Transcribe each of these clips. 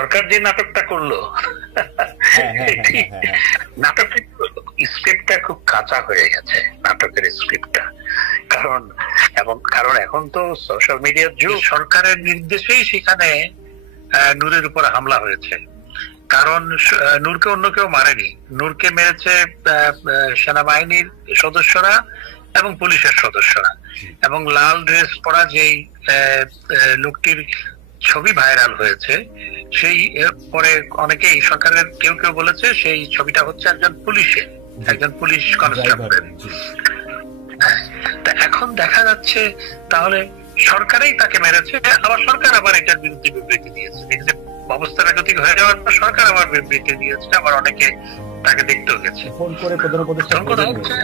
সরকার যে নাটকটা করলো নাটকের স্ক্রিপ্টটা খুব কাঁচা হয়ে গেছে, নাটকের স্ক্রিপ্টটা। কারণ এখন তো সোশ্যাল মিডিয়ার যুগ, সরকারের নির্দেশেই সেখানে নূরের উপর হামলা হয়েছে। কারণ নূরকে অন্য কেউ মারেনি, নূরকে মেরেছে সেনাবাহিনীর সদস্যরা এবং পুলিশের সদস্যরা। এবং লাল ড্রেস পরা যেই লোকটির ছবি ভাইরাল হয়েছে, সেই পরে অনেকেই সরকারের কেউ কেউ বলেছে সেই ছবিটা হচ্ছে একজন পুলিশ কনস্টেবল। তা এখন দেখা যাচ্ছে তাহলে সরকারই তাকে মেরেছে, আবার সরকার আবার এটার বিরুদ্ধে বিবৃতি দিয়েছে। দেখছে অবস্থাটা গতি হয়ে যাওয়ার পর সরকার আবার বিবৃতি দিয়েছে, আবার অনেকে তাকে দেখতেও গেছে। ফোন করে প্রধান উপদেষ্টা হচ্ছে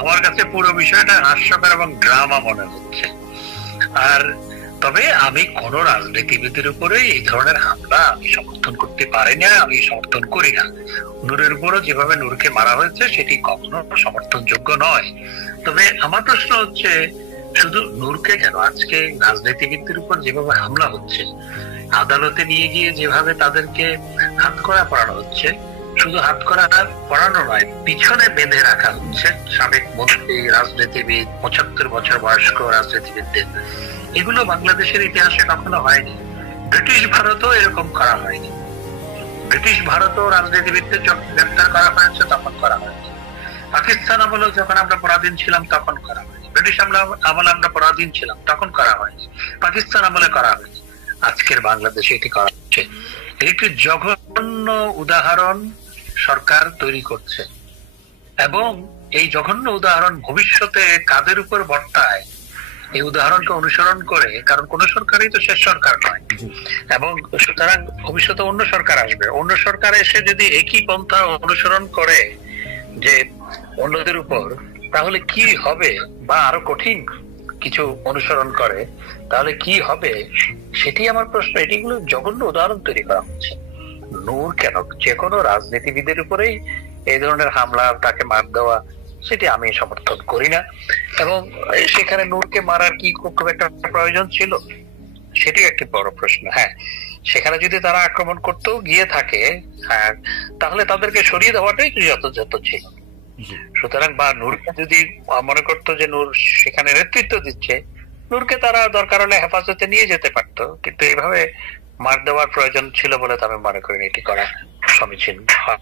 আমার কাছে পুরো বিষয়টা হাস্যকর এবং ড্রামা মনে হচ্ছে। আর তবে আমি কোন রাজনীতিবিদের উপরে এই ধরনের হামলা আমি সমর্থন করতে পারি না, আমি সমর্থন করি না। নূরের উপরও যেভাবে নূরকে মারা হয়েছে সেটি কখনো সমর্থনযোগ্য নয়। তবে আমার প্রশ্ন হচ্ছে, শুধু নূরকে কেন, আজকে রাজনীতিবিদদের উপর যেভাবে হামলা হচ্ছে, আদালতে নিয়ে গিয়ে যেভাবে তাদেরকে হাতকড়া পরানো হচ্ছে, শুধু হাতকড়া পরানো নয়, পিছনে বেঁধে রাখা হচ্ছে সাবেক মন্ত্রী, রাজনীতিবিদ, 75 বছর বয়স্ক রাজনীতিবিদদের। এগুলো বাংলাদেশের ইতিহাসে কখনো হয়নি। ব্রিটিশ ভারতও এরকম করা হয়নি। ব্রিটিশ ভারতও রাজনীতিবিদদের যখন গ্রেফতার করা হয়েছে তখন করা হয়েছে। পাকিস্তান আমলে যখন আমরা পরাধীন ছিলাম তখন করা হয়নি। ব্রিটিশ আমলে আমরা পরাধীন ছিলাম তখন করা হয়নি। পাকিস্তান আমলে করা হয়নি। আজকের বাংলাদেশে এটি করা হচ্ছে। একটি জঘন্য উদাহরণ সরকার তৈরি করছে, এবং এই জঘন্য উদাহরণ ভবিষ্যতে কাদের উপর বর্তায় এই উদাহরণকে অনুসরণ করে, কারণ কোন সরকারই তো শেষ সরকার নয়, এবং সুতরাং ভবিষ্যতে অন্য সরকার আসবে। অন্য সরকার এসে যদি একই পন্থা অনুসরণ করে যে অন্যদের উপর, তাহলে কি হবে, বা আরো কঠিন কিছু অনুসরণ করে তাহলে কি হবে, সেটি আমার প্রশ্ন। এটিগুলো জঘন্য উদাহরণ তৈরি করা হচ্ছে। নূর কেন, যে কোনো রাজনীতিবিদের উপরেই এই ধরনের হামলা, তাকে মার দেওয়া, সেটি আমি সমর্থন করি না। এবং সেখানে নূরকে মারার কি খুব একটা প্রয়োজন ছিল, সেটি একটি বড় প্রশ্ন। হ্যাঁ, সেখানে যদি তারা আক্রমণ করতেও গিয়ে থাকে, হ্যাঁ, তাহলে তাদেরকে সরিয়ে দেওয়াটাই যথাযথ ছিল। সুতরাং বা নূরকে যদি মনে করতো যে নূর সেখানে নেতৃত্ব দিচ্ছে, নূরকে তারা দরকার হলে হেফাজতে নিয়ে যেতে পারতো, কিন্তু এইভাবে মার দেওয়ার প্রয়োজন ছিল বলে তো আমি মনে করি এটি করা সমীচীন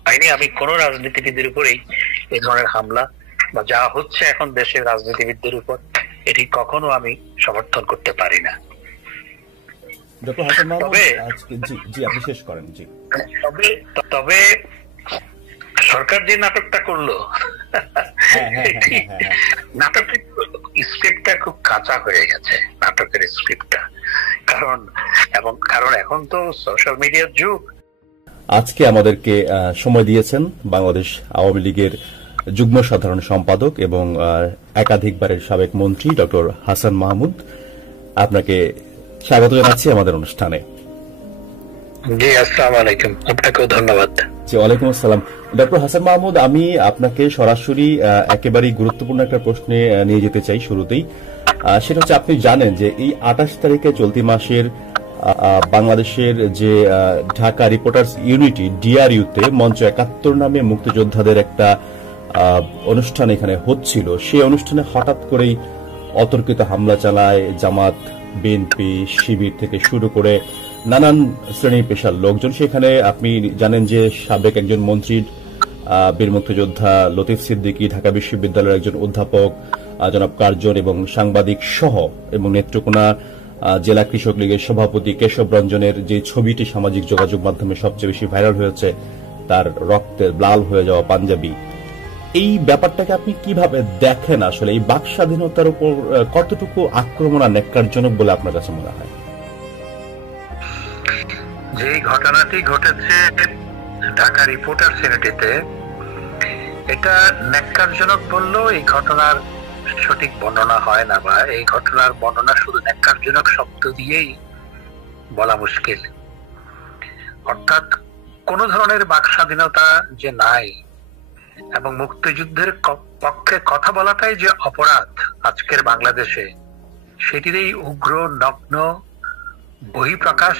হয়নি। আমি কোন রাজনীতিবিদের উপরেই এই ধরনের হামলা বা যা হচ্ছে এখন দেশের রাজনীতিবিদদের উপর, এটি কখনো আমি সমর্থন করতে পারি না। তবে সরকার যে নাটকটা করলো, নাটকের স্ক্রিপ্টটা খুব কাঁচা হয়ে গেছে, নাটকের স্ক্রিপ্টটা। কারণ এখন তো সোশ্যাল মিডিয়ার যুগ। আজকে আমাদেরকে সময় দিয়েছেন বাংলাদেশ আওয়ামী লীগের যুগ্ম সাধারণ সম্পাদক এবং একাধিকবারের সাবেক মন্ত্রী ডক্টর হাসান মাহমুদ। আপনাকে স্বাগত জানাচ্ছি আমাদের অনুষ্ঠানে। জি, আসসালামু আলাইকুম। আপনাকেও ধন্যবাদ। জি, ওয়ালাইকুম আসসালাম। ডক্টর হাসান মাহমুদ, আমি আপনাকে সরাসরি একেবারেই গুরুত্বপূর্ণ একটা প্রশ্নে নিয়ে যেতে চাই শুরুতেই। সেটা হচ্ছে, আপনি জানেন যে এই 28 তারিখে চলতি মাসের বাংলাদেশের যে ঢাকা রিপোর্টার্স ইউনিটি ডিআরইউতে মঞ্চ 71 নামে মুক্তিযোদ্ধাদের একটা অনুষ্ঠান এখানে হচ্ছিল। সেই অনুষ্ঠানে হঠাৎ করেই অতর্কিত হামলা চালায় জামাত, বিএনপি, শিবির থেকে শুরু করে নানান শ্রেণী পেশার লোকজন। সেখানে আপনি জানেন যে সাবেক একজন মন্ত্রী, বীর মুক্তিযোদ্ধা লতিফ সিদ্দিকী, ঢাকা বিশ্ববিদ্যালয়ের একজন অধ্যাপক জনাব কার্জন এবং সাংবাদিক সহ, এবং নেত্রকোনা জেলা কৃষক লীগের সভাপতি কেশব রঞ্জনের যে ছবিটি সামাজিক যোগাযোগ মাধ্যমে সবচেয়ে বেশি ভাইরাল হয়েছে, তার রক্তে লাল হয়ে যাওয়া পাঞ্জাবি, এই ব্যাপারটাকে আপনি কিভাবে দেখেন? আসলে এই বাক স্বাধীনতার উপর কতটুকু আক্রমণ আর ন্যাক্কারজনক বলে আপনার কাছে মনে হয়? যে ঘটনাটি ঘটেছে ঢাকা রিপোর্টার্স ইউনিটিতে, এটা ন্যাক্কারজনক বললেও এই ঘটনার সঠিক বর্ণনা হয় না, বা এই ঘটনার বর্ণনা শুধু ন্যাক্কারজনক শব্দ দিয়েই বলা মুশকিল। অর্থাৎ কোন ধরনের বাক স্বাধীনতা যে নাই, এবং মুক্তিযুদ্ধের পক্ষে কথা বলাটাই যে অপরাধ আজকের বাংলাদেশে, সেটিরই উগ্র নগ্ন বহিঃপ্রকাশ,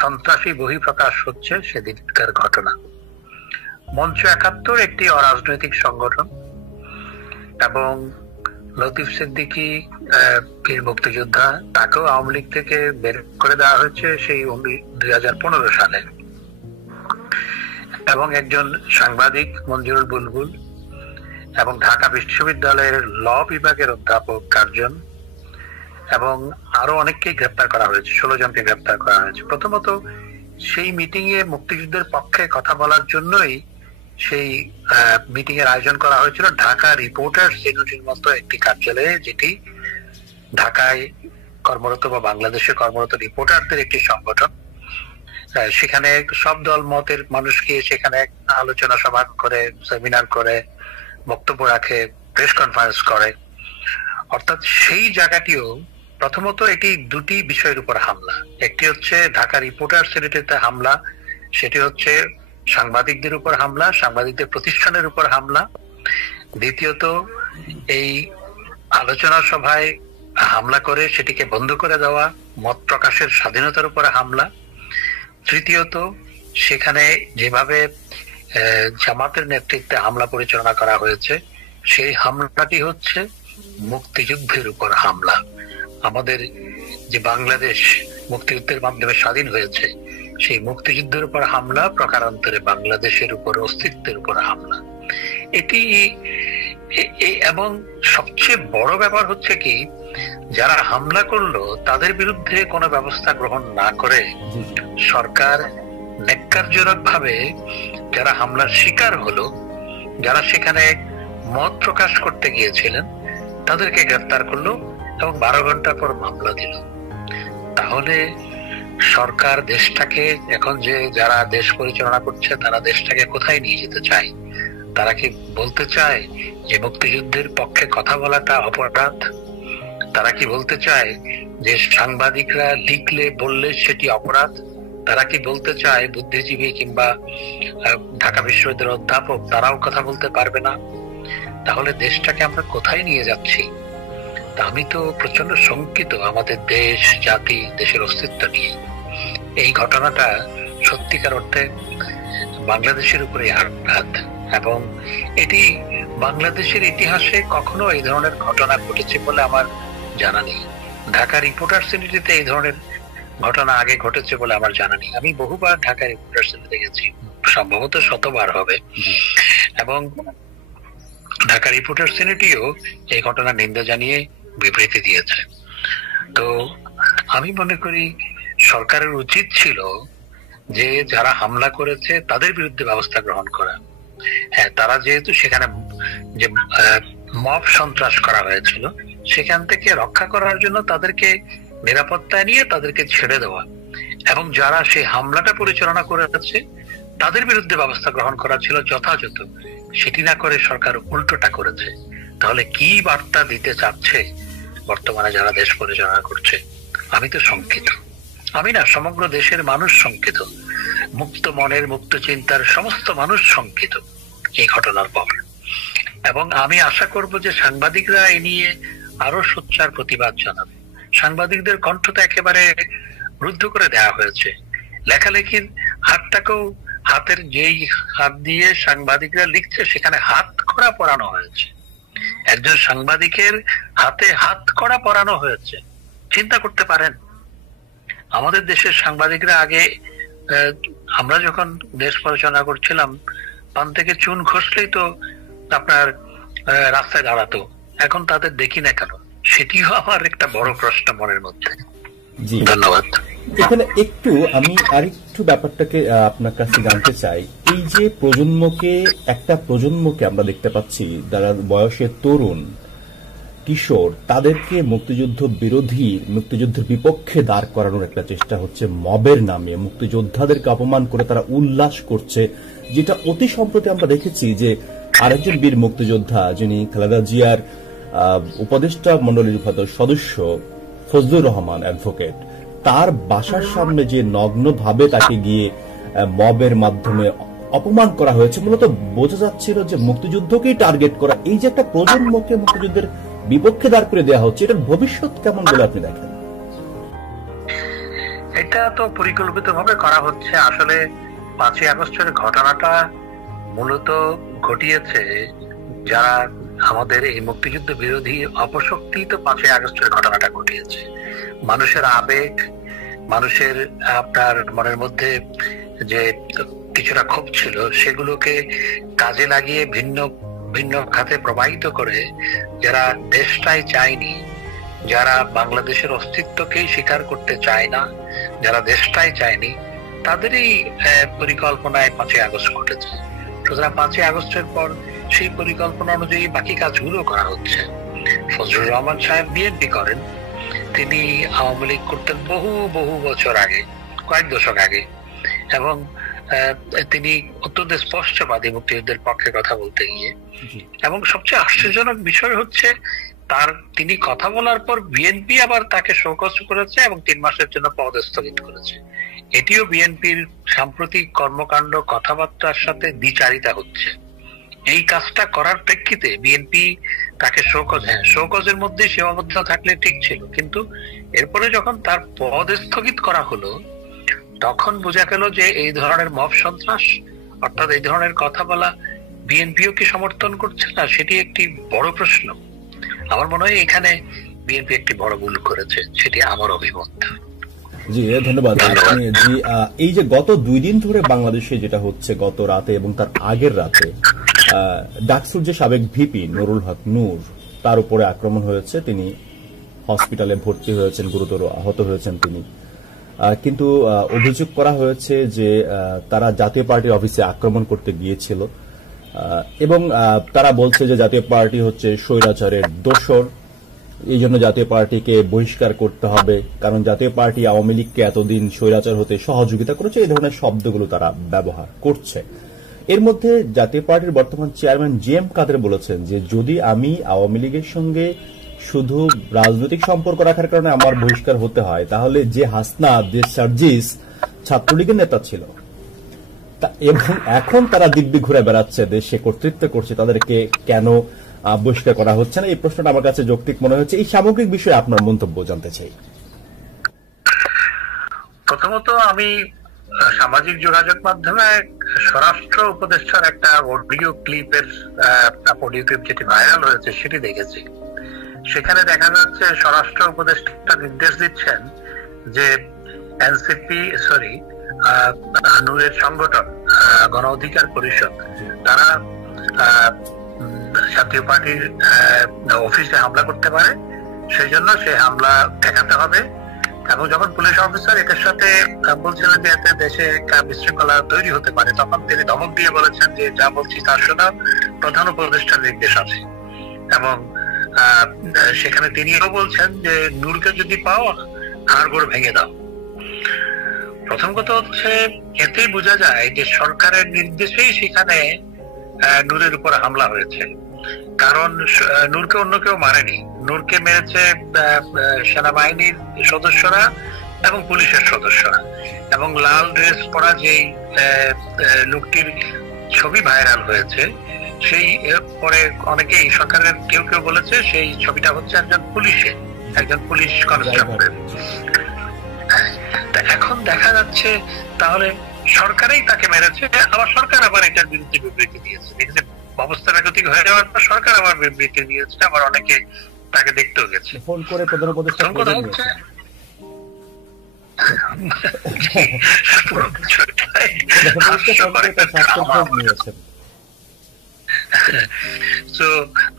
সন্ত্রাসী বহিঃপ্রকাশ হচ্ছে সেদিনকার ঘটনা। মঞ্চ 71 একটি অরাজনৈতিক সংগঠন এবং লতিফ সিদ্দিকী বীর মুক্তিযোদ্ধা, তাকেও আওয়ামী লীগ থেকে বের করে দেওয়া হয়েছে সেই 2015 সালে। এবং একজন সাংবাদিক মঞ্জুরুল বুলবুল এবং ঢাকা বিশ্ববিদ্যালয়ের ল বিভাগের অধ্যাপক কার্জন এবং আরো অনেককেই গ্রেপ্তার করা হয়েছে, 16 জনকে গ্রেপ্তার করা হয়েছে। প্রথমত সেই মিটিং এ মুক্তিযুদ্ধের পক্ষে কথা বলার জন্যই সেই মিটিং এর আয়োজন করা হয়েছিল ঢাকা রিপোর্টার্স ইউনিটির মতো একটি কার্যালয়ে, যেটি ঢাকায় কর্মরত বা বাংলাদেশে কর্মরত রিপোর্টারদের একটি সংগঠন। সেখানে সব দল মতের মানুষকে সেখানে আলোচনা সভা করে, সেমিনার করে, বক্তব্য রাখে, প্রেস কনফারেন্স করে। অর্থাৎ সেই জায়গাটিও প্রথমত এটি দুটি বিষয়ের উপর হামলা। একটি হচ্ছে ঢাকা রিপোর্টার্স ইউনিটিতে হামলা, সেটি হচ্ছে সাংবাদিকদের উপর হামলা, সাংবাদিকদের প্রতিষ্ঠানের উপর হামলা। দ্বিতীয়ত এই আলোচনা সভায় হামলা করে সেটিকে বন্ধ করে দেওয়া, মত প্রকাশের স্বাধীনতার উপর হামলা। তৃতীয়ত সেখানে যেভাবে জামাতের নেতৃত্বে হামলা পরিচালনা করা হয়েছে, সেই হামলাটি হচ্ছে মুক্তিযুদ্ধের উপর হামলা। আমাদের যে বাংলাদেশ মুক্তিযুদ্ধের মাধ্যমে স্বাধীন হয়েছে, সেই মুক্তিযুদ্ধের উপর হামলা, প্রকারান্তরে বাংলাদেশের উপর অস্তিত্বের উপর হামলা। এটি এবং সবচেয়ে বড় ব্যাপার হচ্ছে কি, যারা হামলা করলো তাদের বিরুদ্ধে কোনো ব্যবস্থা গ্রহণ না করে সরকার ন্যাক্কারজনক ভাবে যারা হামলার শিকার হলো, যারা সেখানে মত প্রকাশ করতে গিয়েছিলেন, তাদেরকে গ্রেফতার করলো এবং 12 ঘন্টা পর মামলা দিল। তাহলে সরকার দেশটাকে, এখন যে যারা দেশ পরিচালনা করছে, তারা দেশটাকে কোথায় নিয়ে যেতে চায়? তারা কি বলতে চায় যে মুক্তিযুদ্ধের পক্ষে কথা বলাটা অপরাধ? তারা কি বলতে চায় যে সাংবাদিকরা লিখলে বললে সেটি অপরাধ? তারা কি বলতে চায় বুদ্ধিজীবী কিংবা ঢাকা বিশ্ববিদ্যালয়ের অধ্যাপক তারাও কথা বলতে পারবে না? তাহলে দেশটাকে আমরা কোথায় নিয়ে যাচ্ছি? তা আমি তো প্রচন্ড শঙ্কিত আমাদের দেশ, জাতি, দেশের অস্তিত্ব নিয়ে। এই ঘটনাটা সত্যিকার অর্থে বাংলাদেশের উপরে আঘাত, এবং এটি বাংলাদেশের ইতিহাসে কখনো এই ধরনের ঘটনা ঘটেছে বলে আমার জানা নেই। ঢাকা রিপোর্টার্স ইউনিটিতে এই ধরনের ঘটনা আগে ঘটেছে বলে আমার জানা নেই। আমি বহুবার ঢাকা রিপোর্টার্স ইউনিটিতে গেছি, সম্ভবত 100 বার হবে, এবং ঢাকা রিপোর্টার্স ইউনিটিও এই ঘটনার নিন্দা জানিয়ে বিবৃতি দিয়েছে। তো আমি মনে করি সরকারের উচিত ছিল যে যারা হামলা করেছে তাদের বিরুদ্ধে ব্যবস্থা গ্রহণ করা। হ্যাঁ, তারা যেহেতু সেখানে যে মব সন্ত্রাস করা হয়েছিল, সেখান থেকে রক্ষা করার জন্য তাদেরকে নিরাপত্তায় নিয়ে তাদেরকে ছেড়ে দেওয়া, এবং যারা সেই হামলাটা পরিচালনা করেছে তাদের বিরুদ্ধে ব্যবস্থা গ্রহণ করা ছিল যথাযথ। সেটি না করে সরকার উল্টোটা করেছে। তাহলে কি বার্তা দিতে চাচ্ছে বর্তমানে যারা দেশ পরিচালনা করছে? আমি তো শঙ্কিত। আমি না, সমগ্র দেশের মানুষ শঙ্কিত, মুক্ত মনের, মুক্ত চিন্তার সমস্ত মানুষ শঙ্কিত এই ঘটনার পর। এবং আমি আশা করব যে সাংবাদিকরা এ নিয়ে আরো সোচ্চার প্রতিবাদ জানাবে। সাংবাদিকদের কণ্ঠ তো একেবারে রুদ্ধ করে দেওয়া হয়েছে। লেখালেখির হাতটাকেও, হাতের যেই হাত দিয়ে সাংবাদিকরা লিখছে সেখানে হাত কড়া পরানো হয়েছে। একজন সাংবাদিকের হাতে হাত কড়া পরানো হয়েছে। চিন্তা করতে পারেন, আমাদের দেশের সাংবাদিকরা আগে, আমরা যখন দেশ পরিচালনা করছিলাম, পান থেকে চুন ঘষলেই তো আপনার রাস্তায় দাঁড়াতো। এখন তাদের দেখি না কেন? সেটিও আমার একটা বড় প্রশ্ন মনের মধ্যে। ধন্যবাদ। এখানে একটু আমি আরেকটু ব্যাপারটাকে আপনার কাছে জানতে চাই। এই যে একটা প্রজন্মকে আমরা দেখতে পাচ্ছি যারা বয়সে তরুণ, কিশোর, তাদেরকে মুক্তিযুদ্ধ বিরোধী, মুক্তিযুদ্ধের বিপক্ষে দাঁড় করানোর একটা চেষ্টা হচ্ছে মবের নামে। মুক্তিযোদ্ধাদেরকে অপমান করে তারা উল্লাস করছে, যেটা অতি সম্প্রতি আমরা দেখেছি যে আরেকজন বীর মুক্তিযোদ্ধা, যিনি খালেদা জিয়ার উপদেষ্টা মন্ডলীর সদস্য ফজলুর রহমান অ্যাডভোকেট, তার বাসার সামনে যে নগ্নভাবে তাকে গিয়ে মবের মাধ্যমে অপমান করা হয়েছে, মূলত বোঝা যাচ্ছিল যে মুক্তিযুদ্ধকেই টার্গেট করা, এই যে একটা প্রজন্মকে মুক্তিযুদ্ধের বিপক্ষে দাঁড় করে দেওয়া হচ্ছে, এটার ভবিষ্যৎ কেমন বলে আপনি দেখেন? এটা তো পরিকল্পিতভাবে করা হচ্ছে। আসলে 5ই আগস্টের ঘটনাটা মূলত ঘটিয়েছে যারা আমাদের এই মুক্তিযুদ্ধ বিরোধী অপশক্তি, তো 5ই আগস্টের ঘটনাটা ঘটিয়েছে। মানুষের আবেগ, মানুষের আপনার মনের মধ্যে যে কিছুটা ক্ষোভ ছিল, সেগুলোকে কাজে লাগিয়ে ভিন্ন ভিন্ন খাতে প্রবাহিত করে যারা দেশটাই চায়নি, যারা বাংলাদেশের অস্তিত্বকেই স্বীকার করতে চায় না, যারা দেশটাই চায়নি, তাদেরই পরিকল্পনায় 5ই আগস্ট ঘটেছে। সুতরাং 5ই আগস্টের পর সেই পরিকল্পনা অনুযায়ী বাকি কাজগুলো করা হচ্ছে। ফজলুর রহমান সাহেব বিএনপি করেন, তিনি আওয়ামী লীগ করতেন বহু বহু বছর আগে, কয়েক দশক আগে, এবং তিনি অত্যন্ত স্পষ্টবাদী মুক্তিযুদ্ধের পক্ষে কথা বলতে গিয়ে। এবং সবচেয়ে আশ্চর্যজনক বিষয় হচ্ছে তিনি কথা বলার পর বিএনপি আবার তাকে শোকজ করেছে এবং 3 মাসের জন্য পদ স্থগিত করেছে। এটিও বিএনপির সাম্প্রতিক কর্মকাণ্ড, কথাবার্তার সাথে দ্বিচারিতা হচ্ছে। এই কাজটা করার প্রেক্ষিতে বিএনপি তাকে শোকজের মধ্যে সীমাবদ্ধ থাকলে ঠিক ছিল, কিন্তু এরপরে যখন তার পদ স্থগিত করা হলো, তখন বোঝা গেল যে এই ধরনের মব সন্ত্রাস, অর্থাৎ এই ধরনের কথা বলা বিএনপিও কি সমর্থন করছে না, সেটি একটি বড় প্রশ্ন। আমার মনে হয় এখানে বিএনপি একটি বড় ভুল করেছে, সেটি আমার অভিমত। জি, ধন্যবাদ। জি, এই যে গত 2 দিন ধরে বাংলাদেশে যেটা হচ্ছে, গত রাতে এবং তার আগের রাতে ডাকসুর যে সাবেক ভিপি নুরুল হক নূর, তার উপরে আক্রমণ হয়েছে। তিনি হসপিটালে ভর্তি হয়েছেন, গুরুতর আহত হয়েছেন তিনি। কিন্তু অভিযোগ করা হয়েছে যে তারা জাতীয় পার্টির অফিসে আক্রমণ করতে গিয়েছিল এবং তারা বলছে যে জাতীয় পার্টি হচ্ছে স্বৈরাচারের দোসর, এই জন্য জাতীয় পার্টিকে বহিষ্কার করতে হবে, কারণ জাতীয় পার্টি আওয়ামী লীগকে এতদিন স্বৈরাচার হতে সহযোগিতা করেছে। এই ধরনের শব্দগুলো তারা ব্যবহার করছে। এর মধ্যে জাতীয় পার্টির বর্তমান চেয়ারম্যান জিএম কাদের বলেছেন যে যদি আমি আওয়ামী লীগের সঙ্গে শুধু রাজনৈতিক সম্পর্ক রাখার কারণে আমার বহিষ্কার হতে হয়, তাহলে যে হাসনাত, যে সার্জিস ছাত্রলীগের নেতা ছিল, এবং এখন তারা দিব্যি ঘুরে বেড়াচ্ছে, দেশে কর্তৃত্ব করছে, তাদেরকে কেন বহিষ্কার করা হচ্ছে না? এই প্রশ্নটা আমার কাছে যৌক্তিক মনে হচ্ছে। এই সামগ্রিক বিষয়ে আপনার মন্তব্য জানতে চাই। প্রথমত, আমি সামাজিক যোগাযোগ মাধ্যমে স্বরাষ্ট্র উপদেষ্টার একটা অডিও ক্লিপের যেটি ভাইরাল হয়েছে সেটি দেখেছি। সেখানে দেখা যাচ্ছে স্বরাষ্ট্র উপদেষ্টা নির্দেশ দিচ্ছেন যে নূরের সংগঠন গণ অধিকার পরিষদ, তারা জাতীয় পার্টির অফিসে হামলা করতে পারে, সেই জন্য সে হামলা ঠেকাতে হবে। এবং যখন পুলিশ অফিসার এটার সাথে বলছিলেন যে এতে দেশে একটা বিশৃঙ্খলা তৈরি হতে পারে, তখন তিনি ধমক দিয়ে বলেছেন যে যা বলছি তার শোনা, প্রধান উপদেষ্টার নির্দেশ আছে। এবং সেখানে তিনিও বলছেন যে নূরকে যদি পাও হাড়গোড় ভেঙে দাও। প্রথম কথা হচ্ছে, এতেই বোঝা যায় যে সরকারের নির্দেশেই সেখানে নূরের উপর হামলা হয়েছে, কারণ নূরকে অন্য কেউ মারেনি। নূরকে মেরেছে সেনাবাহিনীর সদস্যরা এবং পুলিশের সদস্যরা। এবং লাল ড্রেস পরা যেই লোকটির ছবি ভাইরাল হয়েছে, সেই পরে অনেকেই সরকারের কেউ কেউ বলেছে সেই ছবিটা হচ্ছে একজন পুলিশ কনস্টেবলের। এখন দেখা যাচ্ছে তাহলে সরকারই তাকে মেরেছে, আবার সরকার আবার এটার বিরুদ্ধে বিবৃতি দিয়েছে। দেখেছে অবস্থা বেগতিক হয়ে যাওয়ার পর সরকার আবার বিবৃতি দিয়েছে, আবার অনেকে তাকে দেখতেও গেছে। ফোন করে প্রধান উপদেষ্টা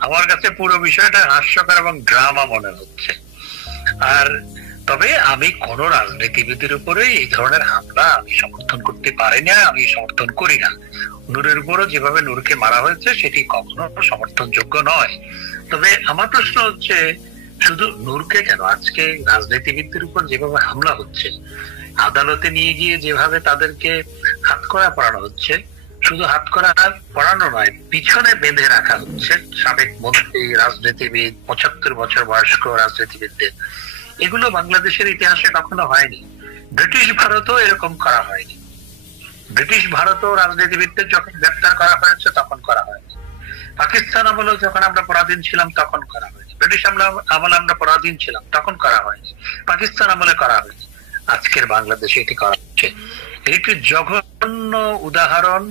আমার কাছে পুরো বিষয়টা হাস্যকর এবং ড্রামা মনে হচ্ছে। আর তবে আমি কোন রাজনীতিবিদের উপরে এই ধরনের হামলা আমি সমর্থন করতে পারি না, আমি সমর্থন করি না। নূরের উপরও যেভাবে নূরকে মারা হয়েছে সেটি কখনো সমর্থনযোগ্য নয়। তবে আমার প্রশ্ন হচ্ছে, শুধু নূরকে কেন, আজকে রাজনীতিবিদদের উপর যেভাবে হামলা হচ্ছে, আদালতে নিয়ে গিয়ে যেভাবে তাদেরকে হাতকড়া পরানো হচ্ছে, শুধু হাতকড়া পরানো নয়, পিছনে বেঁধে রাখা হচ্ছে সাবেক মন্ত্রী, রাজনীতিবিদ, 75 বছর বয়স্ক রাজনীতিবিদদের। এগুলো বাংলাদেশের ইতিহাসে কখনো হয়নি, ব্রিটিশ ভারতও এরকম করা হয়নি। ব্রিটিশ ভারতও রাজনীতিবিদদের যখন গ্রেপ্তার করা হয়েছে তখন করা হয়েছে, পাকিস্তান আমলেও যখন আমরা পরাধীন ছিলাম তখন করা হয়েছে, ব্রিটিশ আমলে আমরা পরাধীন ছিলাম তখন করা হয়েছে, পাকিস্তান আমলে করা হয়েছে, আজকের বাংলাদেশে এটি করা হচ্ছে। একটি জঘন্য উদাহরণ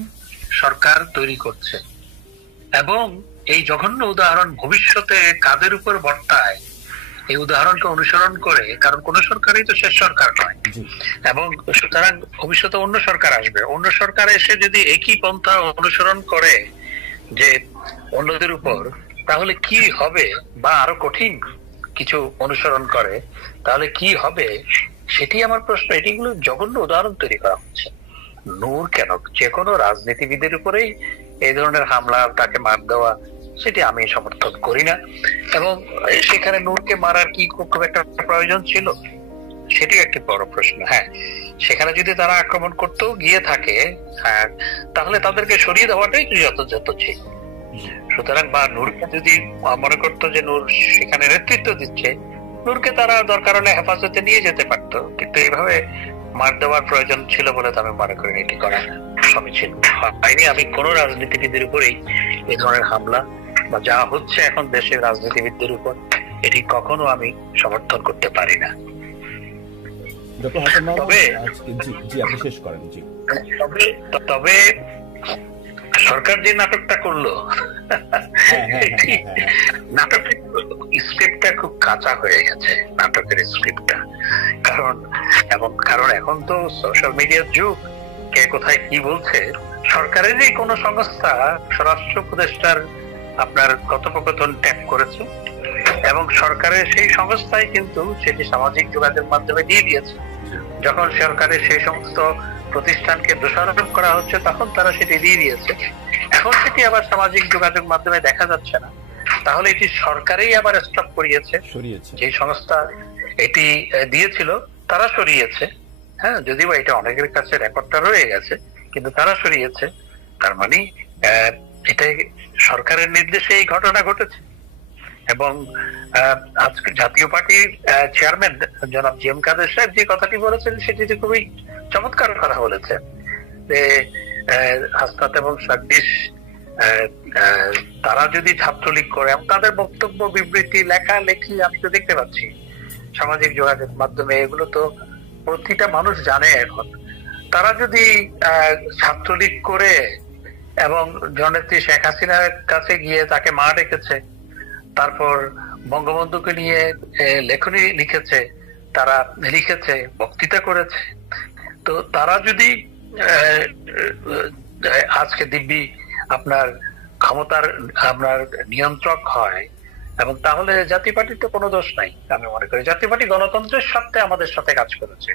সরকার তৈরি করছে এবং এই জঘন্য উদাহরণ ভবিষ্যতে কাদের উপর বর্তায় এই উদাহরণকে অনুসরণ করে, কারণ কোন সরকারই তো শেষ সরকার নয়, এবং সুতরাং ভবিষ্যতে অন্য সরকার আসবে, অন্য সরকার এসে যদি একই পন্থা অনুসরণ করে যে অন্যদের উপর, তাহলে কি হবে, বা আরো কঠিন কিছু অনুসরণ করে তাহলে কি হবে, সেটি আমার প্রশ্ন। এটিগুলো জঘন্য উদাহরণ তৈরি করা হচ্ছে। নূর কেন, যে কোনো রাজনীতিবিদের উপরেই এই ধরনের হামলা, তাকে মার দেওয়া, সেটি আমি সমর্থন করি না। এবং সেখানে নূরকে মারার কি খুব একটা প্রয়োজন ছিল, সেটি একটি বড় প্রশ্ন। হ্যাঁ, সেখানে যদি তারা আক্রমণ করতেও গিয়ে থাকে, হ্যাঁ, তাহলে তাদেরকে সরিয়ে দেওয়াটাই যথাযথ ছিল। সুতরাং বা নূরকে যদি মনে করতো যে নূর সেখানে নেতৃত্ব দিচ্ছে, নূরকে তারা দরকার হলে হেফাজতে নিয়ে যেতে পারতো, কিন্তু এইভাবে মার দেওয়ার প্রয়োজন ছিল বলে তো আমি মনে করি এটি করা সমীচীন হয়নি। আমি কোন রাজনীতিবিদের উপরেই এই ধরনের হামলা বা যা হচ্ছে এখন দেশের রাজনীতিবিদদের উপর, এটি কখনো আমি সমর্থন করতে পারি না। তবে সরকার যে নাটকটা করলো, নাটকের স্ক্রিপ্টটা খুব কাঁচা হয়ে গেছে, নাটকের স্ক্রিপ্টটা। কারণ এখন তো সোশ্যাল মিডিয়ার যুগ, কে কোথায় কি বলছে, সরকারেরই কোন সংস্থা স্বরাষ্ট্র উপদেষ্টার আপনার কথোপকথন ট্যাপ করেছে এবং সরকারের সেই সংস্থায় কিন্তু সেটি সামাজিক যোগাযোগ মাধ্যমে দিয়ে দিয়েছে। যখন সরকারের সেই সমস্ত প্রতিষ্ঠানকে দোষারোপ করা হচ্ছে তখন তারা সেটি দিয়ে দিয়েছে, এখন সেটি আবার সামাজিক যোগাযোগ মাধ্যমে দেখা যাচ্ছে না, তাহলে এটি সরকারেই আবার স্টপ করিয়েছে, যে সংস্থা এটি দিয়েছিল তারা সরিয়েছে। হ্যাঁ, যদিও এটা অনেকের কাছে রেকর্ডটা রয়ে গেছে, কিন্তু তারা সরিয়েছে। তার মানে এটা সরকারের নির্দেশে এই ঘটনা ঘটেছে। এবং আজকে জাতীয় পার্টির চেয়ারম্যান জনাব জিএম কাদের সাহেব যে কথাটি বলেছেন সেটি খুবই চমৎকার কথা বলেছেন, যে হাসনাত এবং সাকদিস তারা যদি ছাত্রলীগ করে, তাদের বক্তব্য, বিবৃতি, লেখালেখি আমি তো দেখতে পাচ্ছি সামাজিক যোগাযোগ মাধ্যমে, এগুলো তো প্রতিটা মানুষ জানে এখন। তারা যদি ছাত্রলীগ করে এবং জননেত্রী শেখ হাসিনার কাছে গিয়ে তাকে মা ডেকেছে, তারপর বঙ্গবন্ধুকে নিয়ে লেখনী লিখেছে, তারা লিখেছে, বক্তৃতা করেছে, তো তারা যদি আজকে দিব্যি আপনার ক্ষমতার আপনার নিয়ন্ত্রক হয়, এবং তাহলে জাতীয় পার্টির তো কোনো দোষ নাই। আমি মনে করি জাতীয় পার্টি গণতন্ত্রের স্বার্থে আমাদের সাথে কাজ করেছে।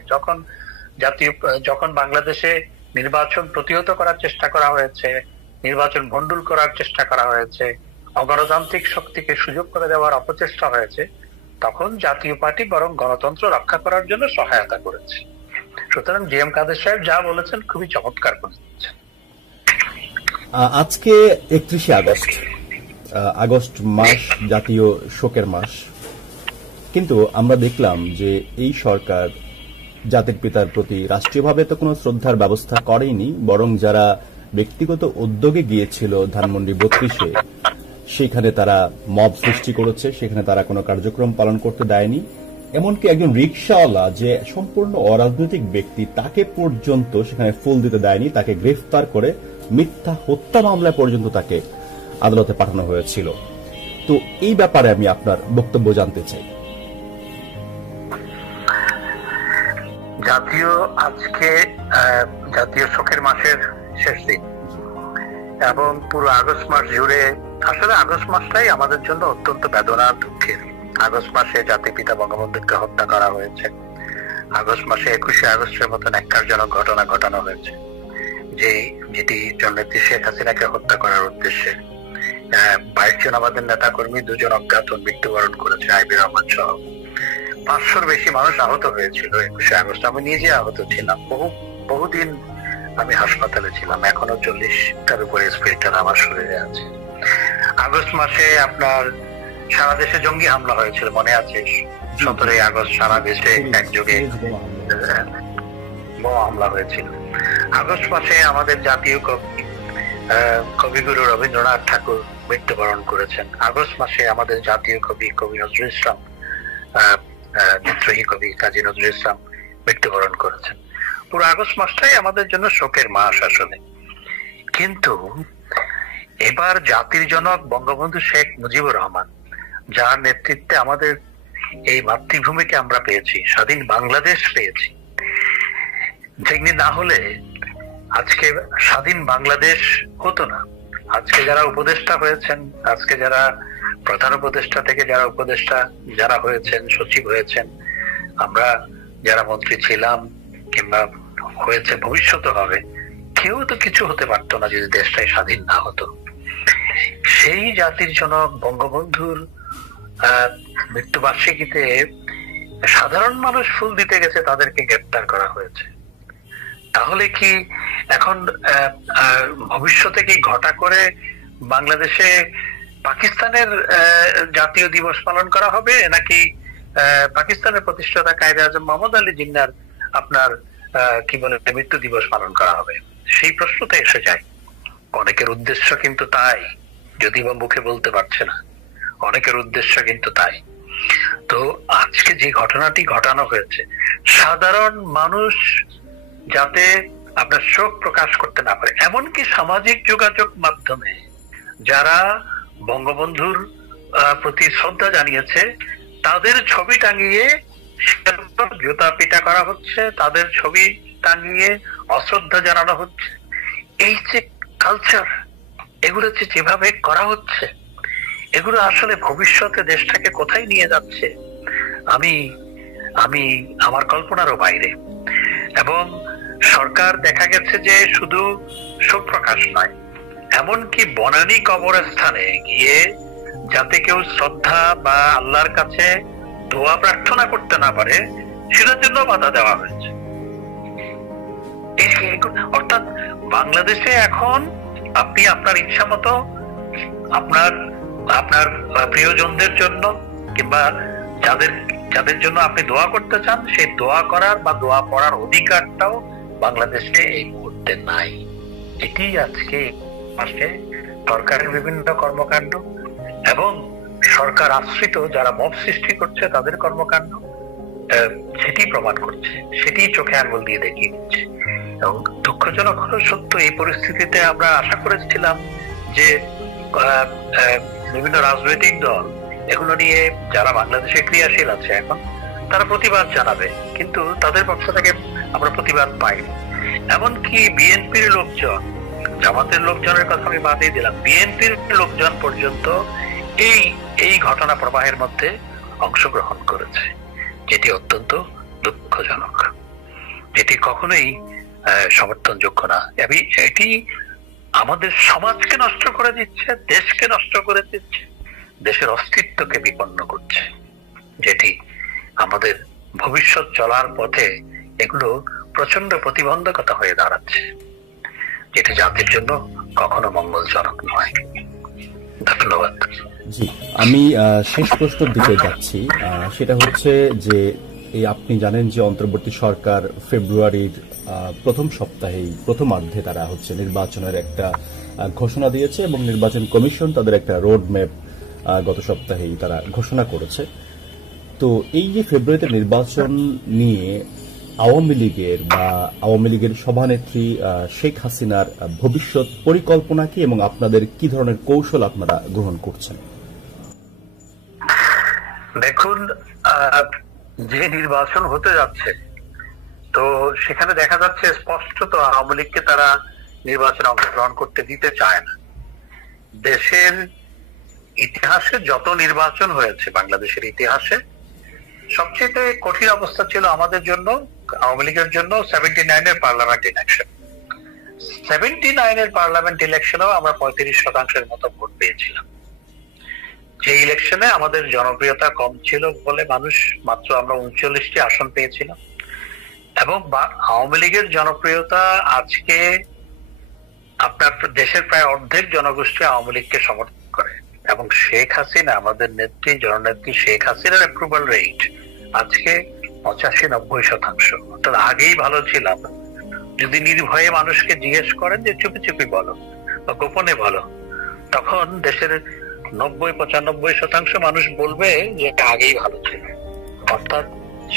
যখন বাংলাদেশে নির্বাচন প্রতিহত করার চেষ্টা করা হয়েছে, নির্বাচন ভণ্ডুল করার চেষ্টা করা হয়েছে, অগণতান্ত্রিক শক্তিকে সুযোগ করে দেওয়ার অপচেষ্টা হয়েছে, তখন জাতীয় পার্টি বরং গণতন্ত্র রক্ষা করার জন্য সহায়তা করেছে। সুতরাং জিএম কাদের সাহেব যা বলেছেন খুবই চমৎকার বলেছেন। আজকে 31শে আগস্ট মাস জাতীয় শোকের মাস, কিন্তু আমরা দেখলাম যে এই সরকার জাতির পিতার প্রতি রাষ্ট্রীয়ভাবে তো কোনো শ্রদ্ধার ব্যবস্থা করেনি, বরং যারা ব্যক্তিগত উদ্যোগে গিয়েছিল ধানমন্ডি 32-এ, সেখানে তারা মব সৃষ্টি করেছে, সেখানে তারা কোনো কার্যক্রম পালন করতে দেয়নি। এমনকি একজন রিকশাওয়ালা যে সম্পূর্ণ অরাজনৈতিক ব্যক্তি, তাকে পর্যন্ত সেখানে ফুল দিতে দেয়নি, তাকে গ্রেফতার করে মিথ্যা হত্যা মামলা পর্যন্ত তাকে আদালতে পাঠানো হয়েছিল। তো এই ব্যাপারে আমি আপনার বক্তব্য জানতে চাই। আজকে জাতীয় শোকের মাসের শেষ দিন এবং পুরো আগস্ট মাস জুড়ে, আসলে আগস্ট মাসটাই আমাদের জন্য অত্যন্ত বেদনা দুঃখের। আগস্ট মাসে জাতির পিতা বঙ্গবন্ধুকে হত্যা করা হয়েছে, আগস্ট মাসে 21শে আগস্টের মতন ন্যাক্কারজনক ঘটনা ঘটানো হয়েছে, যেটি জননেত্রী শেখ হাসিনাকে হত্যা করার উদ্দেশ্যে 22 জন আমাদের নেতা কর্মী, 2 জন অজ্ঞাত মৃত্যুবরণ করেছে, আইবি রহমান সহ 500-র বেশি মানুষ আহত হয়েছিল 21শে আগস্ট। আমি নিজে আহত ছিলাম, বহুদিন আমি হাসপাতালে ছিলাম, এখনো 40টার উপরে স্পিরিটাল আমার শরীরে আছে। আগস্ট মাসে আপনার সারা দেশে জঙ্গি হামলা হয়েছিল, মনে আছে? 17ই আগস্ট সারা দেশে একযোগে বোমা হামলা হয়েছিল। আগস্ট মাসে আমাদের জাতীয় কবিগুরু রবীন্দ্রনাথ ঠাকুর মৃত্যুবরণ করেছেন। আগস্ট মাসে আমাদের জাতীয় কবি নজরুল ইসলাম, বিদ্রোহী কবি কাজী নজরুল ইসলাম মৃত্যুবরণ করেছেন। পুরো আগস্ট মাসটাই আমাদের জন্য শোকের মাস আসলে। কিন্তু এবার জাতির জনক বঙ্গবন্ধু শেখ মুজিবুর রহমান, যার নেতৃত্বে আমাদের এই মাতৃভূমিকে আমরা পেয়েছি, স্বাধীন বাংলাদেশ পেয়েছি, যিনি না হলে আজকে স্বাধীন বাংলাদেশ হতো না। আজকে যারা উপদেষ্টা হয়েছেন, আজকে যারা প্রধান উপদেষ্টা থেকে যারা উপদেষ্টা যারা হয়েছেন, সচিব হয়েছেন, আমরা যারা মন্ত্রী ছিলাম কিংবা হয়েছে, ভবিষ্যতে হবে, কেউ তো কিছু হতে পারতো না যদি দেশটাই স্বাধীন না হতো। সেই জাতির জনক বঙ্গবন্ধুর মৃত্যুবার্ষিকীতে সাধারণ মানুষ ফুল দিতে গেছে, তাদেরকে গ্রেপ্তার করা হয়েছে। তাহলে কি এখন ভবিষ্যতে কি ঘটা করে বাংলাদেশে পাকিস্তানের জাতীয় দিবস পালন করা হবে, নাকি পাকিস্তানের প্রতিষ্ঠাতা কায়েদে আজম মোহাম্মদ আলী জিন্নার আপনার কি বলে মৃত্যু দিবস পালন করা হবে? সেই প্রশ্নটা এসে যায়। অনেকের উদ্দেশ্য কিন্তু তাই, যদি বা মুখে বলতে পারছে না, অনেকের উদ্দেশ্য কিন্তু তাই। তো আজকে যে ঘটনাটি ঘটানো হয়েছে, সাধারণ মানুষ যাতে আপনার শোক প্রকাশ করতে না পারে, এমনকি সামাজিক যোগাযোগ মাধ্যমে যারা বঙ্গবন্ধুর প্রতি শ্রদ্ধা জানিয়েছে তাদের ছবি টাঙিয়ে জুতা পিটা করা হচ্ছে, তাদের ছবি টাঙিয়ে অশ্রদ্ধা জানানো হচ্ছে। এই যে কালচার, এগুলো যেভাবে করা হচ্ছে, এগুলো আসলে ভবিষ্যতে দেশটাকে কোথায় নিয়ে যাচ্ছে আমি আমি আমার কল্পনারও বাইরে। এবং সরকার দেখা গেছে যে শুধু শোক প্রকাশ নয়, এমনকি বনানী কবরস্থানে গিয়ে যাতে কেউ শ্রদ্ধা বা আল্লাহর কাছে দোয়া প্রার্থনা করতে না পারে, সেটার জন্য বাধা দেওয়া হয়েছে। অর্থাৎ বাংলাদেশে এখন আপনি আপনার ইচ্ছা মতো আপনার আপনার প্রিয়জনদের জন্য কিংবা যাদের জন্য আপনি দোয়া করতে চান, সেই দোয়া করার বা দোয়া পড়ার অধিকারটাও বাংলাদেশে এই মুহূর্তে নাই। এটি আজকে মাসে সরকারের বিভিন্ন কর্মকাণ্ড এবং সরকার আশ্রিত যারা মব সৃষ্টি করছে তাদের কর্মকাণ্ড সেটি প্রমাণ করছে, সেটি চোখে আঙুল দিয়ে দেখিয়ে দিচ্ছে। এবং দুঃখজনক হলো সত্য, এই পরিস্থিতিতে আমরা আশা করেছিলাম যে বিভিন্ন রাজনৈতিক দল এগুলো নিয়ে যারা বাংলাদেশে ক্রিয়াশীল আছে এখন, তারা প্রতিবাদ জানাবে, কিন্তু তাদের পক্ষ থেকে আমরা প্রতিবাদ পাই। এমনকি বিএনপির লোকজন, জামাতের লোকজনের কথা আমি বাদই দিলাম, বিএনপির লোকজন পর্যন্ত এই ঘটনা প্রবাহের মধ্যে অংশগ্রহণ করেছে, যেটি অত্যন্ত দুঃখজনক, যেটি কখনোই সমর্থনযোগ্য না। এটি আমাদের সমাজকে নষ্ট করে দিচ্ছে, দেশকে নষ্ট করে দিচ্ছে, দেশের অস্তিত্বকে বিপন্ন করছে, যেটি আমাদের ভবিষ্যৎ চলার পথে এগুলো প্রচন্ড প্রতিবন্ধকতা হয়ে দাঁড়াচ্ছে, যেটি জাতির জন্য কখনো মঙ্গলজনক নয়। ধন্যবাদ। জি, আমি শেষ প্রশ্নের দিকে যাচ্ছি। সেটা হচ্ছে যে আপনি জানেন যে অন্তর্বর্তী সরকার ফেব্রুয়ারির প্রথম সপ্তাহেই প্রথমার্ধে তারা নির্বাচনের একটা ঘোষণা দিয়েছে এবং নির্বাচন কমিশন তাদের একটা রোড ম্যাপ গত সপ্তাহেই তারা ঘোষণা করেছে। তো এই যে ফেব্রুয়ারিতে নির্বাচন নিয়ে আওয়ামী লীগের সভানেত্রী শেখ হাসিনার ভবিষ্যৎ পরিকল্পনা কি এবং আপনাদের কি ধরনের কৌশল আপনারা গ্রহণ করছেন? দেখুন, যে নির্বাচন হতে যাচ্ছে, তো সেখানে দেখা যাচ্ছে স্পষ্টত আওয়ামী লীগকে তারা নির্বাচনে অংশগ্রহণ করতে দিতে চায় না। দেশের ইতিহাসে যত নির্বাচন হয়েছে, বাংলাদেশের ইতিহাসে সবচেয়ে কঠিন অবস্থা ছিল আমাদের জন্য, আওয়ামী লীগের জন্য 79-এর পার্লামেন্ট ইলেকশন। 79-এর পার্লামেন্ট ইলেকশনেও আমরা 35% মতো ভোট পেয়েছিলাম। যে ইলেকশনে আমাদের জনপ্রিয়তা কম ছিল বলে মানুষ মাত্র আমরা 39টি আসন পেয়েছিলাম, এবং আওয়ামী লীগের জনপ্রিয়তা আজকে আপনার দেশের প্রায় অর্ধেক জনগোষ্ঠী আওয়ামী লীগকে সমর্থন করে, এবং শেখ হাসিনা, আমাদের নেত্রী জননেত্রী শেখ হাসিনার অ্যাপ্রুভাল রেট আজকে 85-90%। অর্থাৎ আগেই ভালো ছিলাম, যদি নির্ভয়ে মানুষকে জিজ্ঞেস করেন যে চুপি চুপি বলো বা গোপনে বলো, তখন দেশের 90-95% মানুষ বলবে যে এটা আগেই ভালো ছিল। অর্থাৎ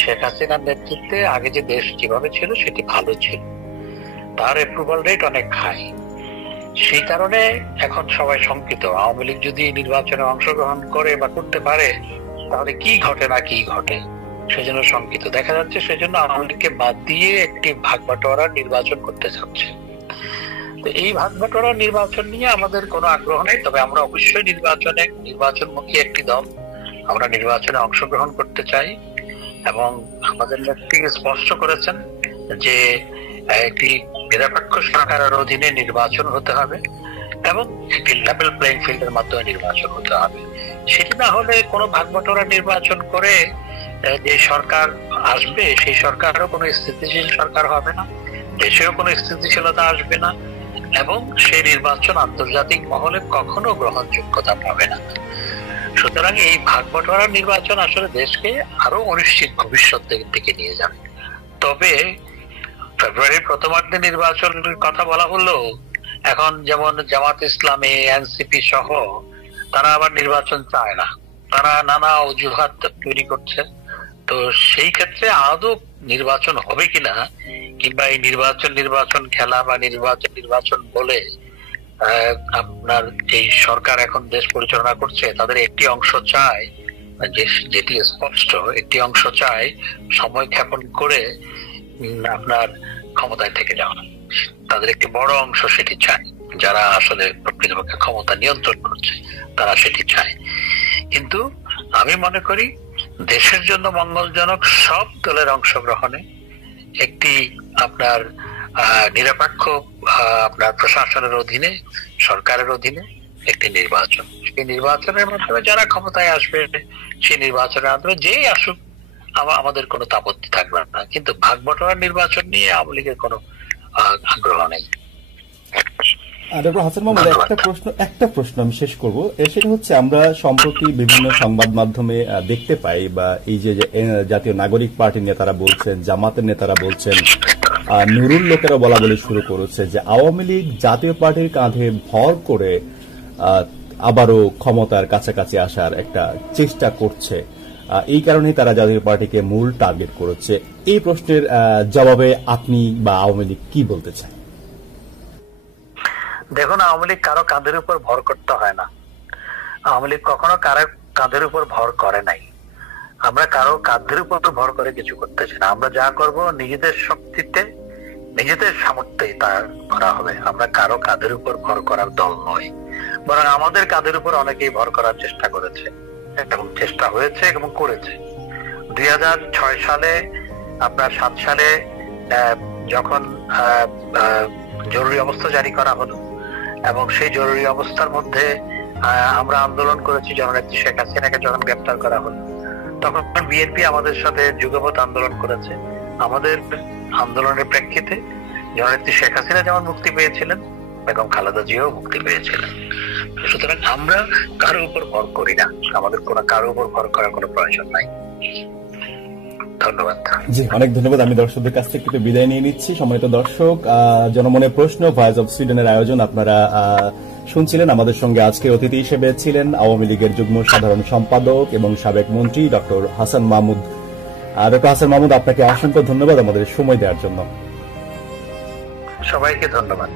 শেখ হাসিনার নেতৃত্বে আগে যে দেশ যেভাবে ছিল সেটি ভালো ছিল, তার অ্যাপ্রুভাল রেট অনেক হাই। সেই কারণে এখন সবাই শঙ্কিত, আওয়ামী লীগ যদি নির্বাচনে অংশগ্রহণ করে বা করতে পারে তাহলে কি ঘটে না কি ঘটে, সেজন্য শঙ্কিত দেখা যাচ্ছে। সেজন্য আওয়ামী লীগকে বাদ দিয়ে একটি ভাগ-বাটোয়ারা নির্বাচন করতে চাচ্ছে। তো এই ভাগ-বাটোয়ারা নির্বাচন নিয়ে আমাদের কোনো আগ্রহ নেই, তবে আমরা অবশ্যই নির্বাচনমুখী একটি দল, আমরা নির্বাচনে অংশগ্রহণ করতে চাই এবং আমাদের নেত্রী স্পষ্ট করেছেন যে একটি নিরপেক্ষ সরকারের অধীনে নির্বাচন হতে হবে এবং একটি লেভেল প্লেইং ফিল্ডের মাধ্যমে নির্বাচন হতে হবে। সেটি না হলে কোনো ভাগ-বাটোয়ারা নির্বাচন করে যে সরকার আসবে সেই সরকারও কোনো স্থিতিশীল সরকার হবে না, দেশেও কোনো স্থিতিশীলতা আসবে না এবং সেই নির্বাচন আন্তর্জাতিক মহলে কখনো গ্রহণযোগ্যতা পাবে না। সুতরাং এই ভাগ-বাটোয়ারা নির্বাচন আসলে দেশকে আরো অনিশ্চিত ভবিষ্যৎ দিকে নিয়ে যাবে। তবে ফেব্রুয়ারির প্রথমার্ধে নির্বাচনের কথা বলা হলো, এখন যেমন জামাত ইসলামী, এনসিপি সহ তারা আবার নির্বাচন চায় না, তারা নানা অজুহাত তৈরি করছে। তো সেই ক্ষেত্রে আদৌ নির্বাচন হবে কিনা, কিংবা এই নির্বাচন খেলা বা নির্বাচন বলে আপনার এই সরকার এখন দেশ পরিচালনা করছে তাদের একটি অংশ চায়, যেটি স্পষ্ট, একটি অংশ চায় সময় ক্ষেপণ করে আপনার ক্ষমতায় থেকে যাওয়া। তাদের একটি বড় অংশ সেটি চায়, যারা আসলে প্রকৃতপক্ষে ক্ষমতা নিয়ন্ত্রণ করছে তারা সেটি চায়। কিন্তু আমি মনে করি দেশের জন্য মঙ্গলজনক সব দলের অংশগ্রহণে একটি আপনার নিরপেক্ষ আপনার প্রশাসনের অধীনে, সরকারের অধীনে একটি নির্বাচন, সেই নির্বাচনের মাধ্যমে যারা ক্ষমতায় আসবে সেই নির্বাচনের মাধ্যমে যেই আসুক আমাদের কোনো আপত্তি থাকবে না। কিন্তু ভাগ-বাটোয়ারা নির্বাচন নিয়ে আওয়ামী লীগের কোনো আগ্রহ নেই। ডক্টর হাসান মাহমুদ, একটা প্রশ্ন আমি শেষ করবো। সেটা হচ্ছে, আমরা সম্প্রতি বিভিন্ন সংবাদ মাধ্যমে দেখতে পাই বা এই যে জাতীয় নাগরিক পার্টির নেতারা বলছেন, জামাতের নেতারা বলছেন, নুরুল লোকেরা বলা বলে শুরু করেছে যে আওয়ামী লীগ জাতীয় পার্টির কাঁধে ভর করে আবারও ক্ষমতার কাছাকাছি আসার একটা চেষ্টা করছে, এই কারণে তারা জাতীয় পার্টিকে মূল টার্গেট করেছে। এই প্রশ্নের জবাবে আপনি বা আওয়ামী লীগ কি বলতে চান? দেখুন, আওয়ামী লীগ কারো কাঁধের উপর ভর করতে হয় না। আওয়ামী লীগ কখনো কারো কাঁধের উপর ভর করে নাই। আমরা কারো কাঁধের উপর ভর করে কিছু করতেছি না। আমরা যা করব নিজেদের শক্তিতে, নিজেদের সামর্থ্যে তা করা হবে। আমরা কারো কাঁধের উপর ভর করার দল নই, বরং আমাদের কাঁধের উপর অনেকেই ভর করার চেষ্টা করেছে এবং চেষ্টা হয়েছে এবং করেছে। 2006 সালে, আপনার 7 সালে যখন জরুরি অবস্থা জারি করা হলো এবং সেই জরুরি অবস্থার মধ্যে আমরা আন্দোলন করেছি, জননেত্রী শেখ হাসিনাকে যখন গ্রেপ্তার করা হলো তখন বিএনপি আমাদের সাথে যুগপৎ আন্দোলন করেছে। আমাদের আন্দোলনের প্রেক্ষিতে জননেত্রী শেখ হাসিনা যেমন মুক্তি পেয়েছিলেন, বেগম খালেদা জিয়াও মুক্তি পেয়েছিলেন। সুতরাং আমরা কারো উপর ভর করি না, আমাদের কারো উপর ভর করার কোনো প্রয়োজন নাই। ধন্যবাদ। জি, অনেক ধন্যবাদ। আমি দর্শকদের কাছ থেকে বিদায় নিয়ে নিচ্ছি। সম্মানিত দর্শক, জনমনের প্রশ্ন, ভয়েস অফ সুইডেনের আয়োজন আপনারা শুনছিলেন। আমাদের সঙ্গে আজকে অতিথি হিসেবে ছিলেন আওয়ামী লীগের যুগ্ম সাধারণ সম্পাদক এবং সাবেক মন্ত্রী ডক্টর হাসান মাহমুদ। ডক্টর হাসান মাহমুদ, আপনাকে অসংখ্য ধন্যবাদ আমাদের সময় দেওয়ার জন্য। সবাইকে ধন্যবাদ।